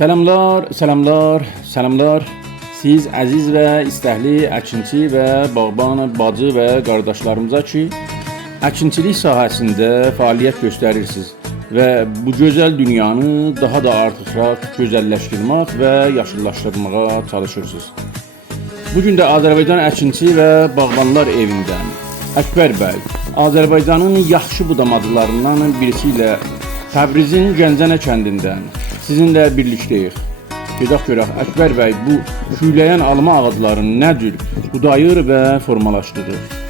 Selamlar, selamlar, selamlar. Siz əziz və istəkli əkinçi və bağban bacı və qardaşlarımıza ki, əkinçilik sahəsində fəaliyyət göstərirsiniz və bu gözəl dünyanı daha da artıq gözəlləşdirmək və yaşıllaşdırmağa çalışırsınız. Bugün də Azərbaycan Əkinçi və Bağbanlar evindən Əkbər bəy, Azərbaycanın yaxşı budamacılarından birisi ilə Təbrizin Gəncənə kəndindən sizinlə birlikdəyik. Gedək görək Əkbər bəy bu küyləyən alma ağaclarını nə cür budayır və formalaşdırır.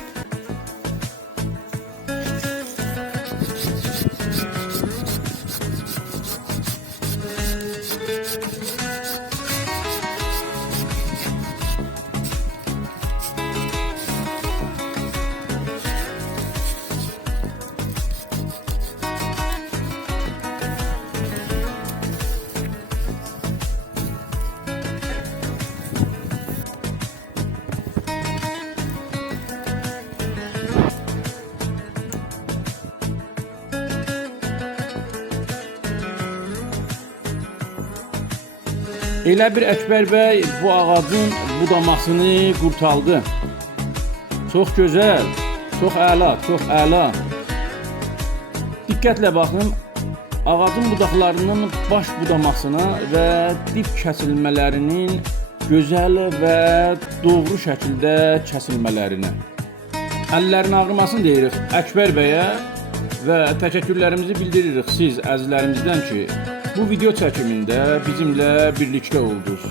Elə bir Əkbər bəy bu ağacın budamasını qurtardı. Çox gözəl, çox əla, çox əla. Diqqətlə baxın, ağacın budaqlarının baş budamasına və dip kəsilmələrinin gözəl və doğru şəkildə kəsilmələrinə. Əllərin ağrımasını deyirik Əkbər bəyə və təşəkkürlərimizi bildiririk siz əzizlərimizdən ki, bu video çəkimində bizimlə birlikdə oldunuz.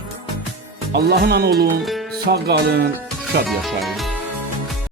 Allah'ın olun, sağ qalın, şad yaşayın.